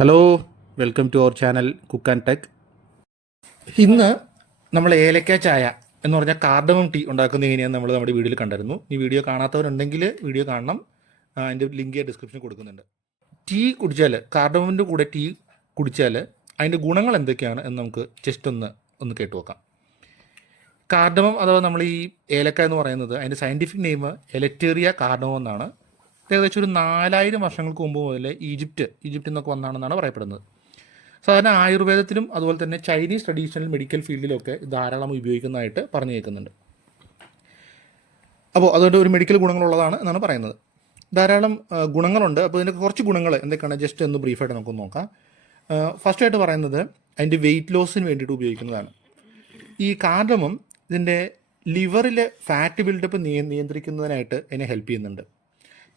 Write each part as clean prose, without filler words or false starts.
Hello, welcome to our channel cook and tech. ഇന്ന് നമ്മൾ ഏലക്ക ചായ എന്ന് പറഞ്ഞാൽ കാർഡമം ടീ ഉണ്ടാക്കുന്ന എങ്ങനെയാണെന്ന് നമ്മൾ നമ്മുടെ വീഡിയോയിൽ കണ്ടായിരുന്നു. ഈ വീഡിയോ കാണാത്തവരുണ്ടെങ്കിൽ വീഡിയോ കാണണം. അതിൻ്റെ ലിങ്ക് ഡിസ്ക്രിപ്ഷനിൽ കൊടുക്കുന്നുണ്ട്. ടീ കുടിച്ചാൽ, കാർഡമമിൻ്റെ കൂടെ ടീ കുടിച്ചാൽ അതിൻ്റെ ഗുണങ്ങൾ എന്തൊക്കെയാണ് എന്ന് നമുക്ക് ജസ്റ്റ് ഒന്ന് കേട്ടു നോക്കാം. കാർഡമം അഥവാ നമ്മൾ ഈ ഏലക്ക എന്ന് പറയുന്നത് അതിൻ്റെ സയൻറ്റിഫിക് നെയിം എലറ്റേറിയ കാർഡമം എന്നാണ്. ഏകദേശം ഒരു 4000 വർഷങ്ങൾക്ക് മുമ്പ് മുതൽ ഈജിപ്തിൽ നിന്നൊക്കെ വന്നാണെന്നാണ് പറയപ്പെടുന്നത്. സാധാരണ ആയുർവേദത്തിലും അതുപോലെ തന്നെ ചൈനീസ് ട്രഡീഷണൽ മെഡിക്കൽ ഫീൽഡിലൊക്കെ ധാരാളം ഉപയോഗിക്കുന്നതായിട്ട് പറഞ്ഞു കേൾക്കുന്നുണ്ട്. അപ്പോൾ അതുകൊണ്ട് ഒരു മെഡിക്കൽ ഗുണങ്ങളുള്ളതാണ് എന്നാണ് പറയുന്നത്. ധാരാളം ഗുണങ്ങളുണ്ട്. അപ്പോൾ ഇതിൻ്റെ കുറച്ച് ഗുണങ്ങൾ എന്തൊക്കെയാണ് ജസ്റ്റ് ഒന്ന് ബ്രീഫായിട്ട് നമുക്കൊന്ന് നോക്കാം. ഫസ്റ്റായിട്ട് പറയുന്നത് അതിൻ്റെ വെയിറ്റ് ലോസിന് വേണ്ടിയിട്ട് ഉപയോഗിക്കുന്നതാണ്. ഈ കാർഡമം ഇതിൻ്റെ ലിവറിലെ ഫാറ്റ് ബിൽഡപ്പ് നിയന്ത്രിക്കുന്നതിനായിട്ട് അതിനെ ഹെൽപ്പ് ചെയ്യുന്നുണ്ട്.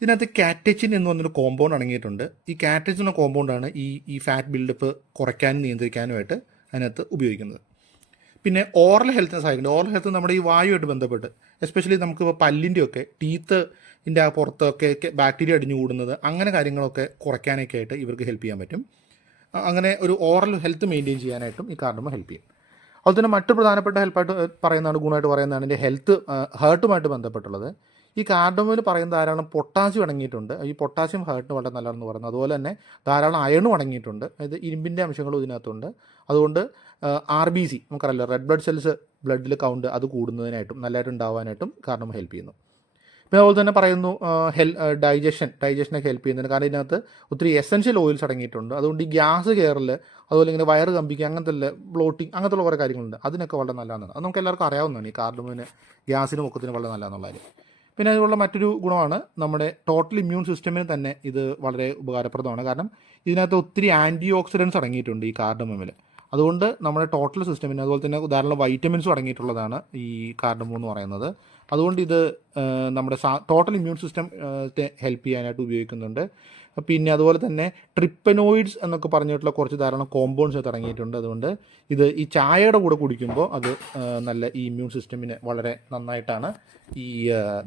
ഇതിനകത്ത് കാറ്റച്ചിൻ എന്ന് പറഞ്ഞൊരു കോമ്പൗണ്ട് അടങ്ങിയിട്ടുണ്ട്. ഈ കാറ്റച്ചിൻ എന്ന കോമ്പൗണ്ടാണ് ഈ ഫാറ്റ് ബിൽഡപ്പ് കുറയ്ക്കാനും നിയന്ത്രിക്കാനുമായിട്ട് അതിനകത്ത് ഉപയോഗിക്കുന്നത്. പിന്നെ ഓറൽ ഹെൽത്തിനെ സഹായിക്കുന്നുണ്ട്. ഓറൽ ഹെൽത്ത് നമ്മുടെ ഈ വായുമായിട്ട് ബന്ധപ്പെട്ട്, എസ്പെഷ്യലി നമുക്കിപ്പോൾ പല്ലിൻ്റെയൊക്കെ ടീത്തിൻ്റെ ആ പുറത്തൊക്കെ ബാക്ടീരിയ അടിഞ്ഞു കൂടുന്നത്, അങ്ങനെ കാര്യങ്ങളൊക്കെ കുറയ്ക്കാനൊക്കെ ആയിട്ട് ഇവർക്ക് ഹെൽപ്പ് ചെയ്യാൻ പറ്റും. അങ്ങനെ ഒരു ഓറൽ ഹെൽത്ത് മെയിൻറ്റെയിൻ ചെയ്യാനായിട്ടും ഈ കാർഡമം ഹെൽപ്പ് ചെയ്യും. അതുപോലെ തന്നെ മറ്റു പ്രധാനപ്പെട്ട ഹെൽപ്പായിട്ട് പറയുന്നതാണ്, ഗുണമായിട്ട് പറയുന്നതാണ് ഇതിൻ്റെ ഹേർട്ടുമായിട്ട് ബന്ധപ്പെട്ടുള്ളത്. ഈ കാർഡമോമിൽ പറയുന്ന ധാരാളം പൊട്ടാസ്യം അടങ്ങിയിട്ടുണ്ട്. ഈ പൊട്ടാസ്യം ഹേർട്ടിന് വളരെ നല്ലതെന്ന് പറയുന്നത്. അതുപോലെ തന്നെ ധാരാളം അയണും അടങ്ങിയിട്ടുണ്ട്. അതായത് ഇരുമ്പിൻ്റെ അംശങ്ങളും ഇതിനകത്തുണ്ട്. അതുകൊണ്ട് RBC നമുക്കറിയാലോ, റെഡ് ബ്ലഡ് സെൽസ് ബ്ലഡിൽ കൗണ്ട് അത് കൂടുന്നതിനായിട്ടും നല്ലതായിട്ട് ഉണ്ടാവാനായിട്ടും കാർഡമം ഹെൽപ്പ് ചെയ്യുന്നു. പിന്നെ അതുപോലെ തന്നെ പറയുന്നു ഡൈജഷനൊക്കെ ഹെൽപ്പ് ചെയ്യുന്നുണ്ട്. കാരണം ഇതിനകത്ത് ഒത്തിരി എസെൻഷ്യൽ ഓയിൽസ് അടങ്ങിയിട്ടുണ്ട്. അതുകൊണ്ട് ഈ ഗ്യാസ് കയറൽ, അതുപോലെ ഇങ്ങനെ വയറ് കമ്പിക്കുക, അങ്ങനത്തെ ബ്ലോട്ടിങ്, അങ്ങനത്തെ കുറേ കാര്യങ്ങളുണ്ട്. അതിനൊക്കെ വളരെ നല്ലതാണ്. അത് നമുക്ക് എല്ലാവർക്കും അറിയാവുന്നതാണ്. ഈ കാർഡമമിന് ഗ്യാസിനും ഒക്കത്തിനും വളരെ നല്ലതെന്നുള്ള കാര്യം. പിന്നെ അതിനുള്ള മറ്റൊരു ഗുണമാണ് നമ്മുടെ ടോട്ടൽ ഇമ്മ്യൂൺ സിസ്റ്റമിന് തന്നെ ഇത് വളരെ ഉപകാരപ്രദമാണ്. കാരണം ഇതിനകത്ത് ഒത്തിരി ആൻറ്റി ഓക്സിഡൻസ് അടങ്ങിയിട്ടുണ്ട് ഈ കാർഡമമിൽ. അതുകൊണ്ട് നമ്മുടെ ടോട്ടൽ സിസ്റ്റമിന്, അതുപോലെ തന്നെ ധാരാളം വൈറ്റമിൻസും അടങ്ങിയിട്ടുള്ളതാണ് ഈ കാർഡമം എന്ന് പറയുന്നത്. അതുകൊണ്ട് ഇത് നമ്മുടെ ടോട്ടൽ ഇമ്മ്യൂൺ സിസ്റ്റം ഹെൽപ്പ് ചെയ്യാനായിട്ട് ഉപയോഗിക്കുന്നുണ്ട്. പിന്നെ അതുപോലെ തന്നെ ട്രിപ്പനോയിഡ്സ് എന്നൊക്കെ പറഞ്ഞിട്ടുള്ള കുറച്ച് ധാരാളം കോമ്പൗണ്ട്സ് അടങ്ങിയിട്ടുണ്ട്. അതുകൊണ്ട് ഇത് ഈ ചായയുടെ കൂടെ കുടിക്കുമ്പോൾ അത് നല്ല ഈ ഇമ്മ്യൂൺ സിസ്റ്റമിന് വളരെ നന്നായിട്ടാണ് ഈ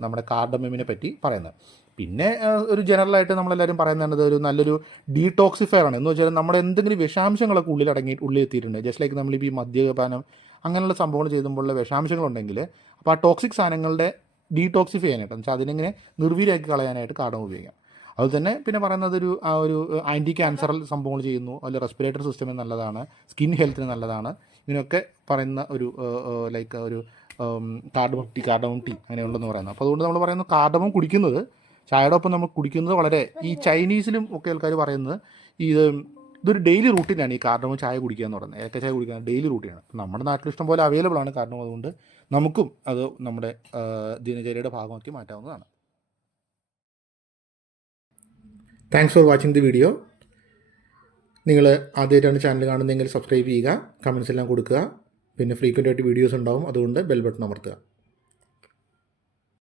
നമ്മുടെ കാർഡമമിനെ പറ്റി പറയുന്നത്. പിന്നെ ഒരു ജനറലായിട്ട് നമ്മളെല്ലാവരും പറയുന്നത് ഒരു നല്ലൊരു ഡീടോക്സിഫയർ ആണ്. എന്ന് വെച്ചാൽ നമ്മുടെ എന്തെങ്കിലും വിഷാംശങ്ങളൊക്കെ ഉള്ളിൽ എത്തിയിട്ടുണ്ട്. ജസ്റ്റ് ലൈക്ക് നമ്മളിപ്പോൾ ഈ മദ്യപാനം അങ്ങനെയുള്ള സംഭവങ്ങൾ ചെയ്യുമ്പോഴുള്ള വിഷാംശങ്ങളുണ്ടെങ്കിൽ, അപ്പോൾ ആ ടോക്സിക് സാധനങ്ങളുടെ ഡീടോക്സിഫൈ ചെയ്യാനായിട്ട്, എന്ന് വെച്ചാൽ അതിനെങ്ങനെ നിർവീര്യമാക്കി കളയാനായിട്ട് കാർഡമം ഉപയോഗിക്കാം. അതുപോലെ തന്നെ പിന്നെ പറയുന്നത് ഒരു ആൻറ്റി ക്യാൻസറൽ സംഭവങ്ങൾ ചെയ്യുന്നു. അതിൽ റെസ്പിറേറ്ററി സിസ്റ്റമിന് നല്ലതാണ്, സ്കിൻ ഹെൽത്തിന് നല്ലതാണ്. ഇതിനൊക്കെ പറയുന്ന ഒരു ലൈക്ക് ഒരു കാർഡമം ടീ അങ്ങനെയുള്ളതെന്ന് പറയുന്നത്. അപ്പോൾ അതുകൊണ്ട് നമ്മൾ പറയുന്നത് കാർഡമം കുടിക്കുന്നത്, ചായയുടെ ഒപ്പം നമ്മൾ കുടിക്കുന്നത് വളരെ, ഈ ചൈനീസിലും ഒക്കെ ആൾക്കാർ പറയുന്നത് ഇതൊരു ഡെയിലി റൂട്ടീനാണ് ഈ കാർഡമം ചായ കുടിക്കുക എന്ന് പറയുന്നത്. ഏലക്ക ചായ കുടിക്കുക ഡെയിലി റൂട്ടീനാണ്. നമ്മുടെ നാട്ടിൽ ഇഷ്ടം പോലെ അവൈലബിൾ ആണ് കാർഡമം. അതുകൊണ്ട് നമുക്കും അത് നമ്മുടെ ദിനചര്യയുടെ ഭാഗമാക്കി മാറ്റാവുന്നതാണ്. Thanks for watching the video. നിങ്ങൾ ആദ്യമായിട്ടാണ് ചാനൽ കാണുന്നതെങ്കിൽ സബ്സ്ക്രൈബ് ചെയ്യുക, കമൻസ് എല്ലാം കൊടുക്കുക. പിന്നെ ഫ്രീക്വൻ്റ് ആയിട്ട് വീഡിയോസ് ഉണ്ടാവും. അതുകൊണ്ട് ബെൽ ബട്ടൺ അമർത്തുക.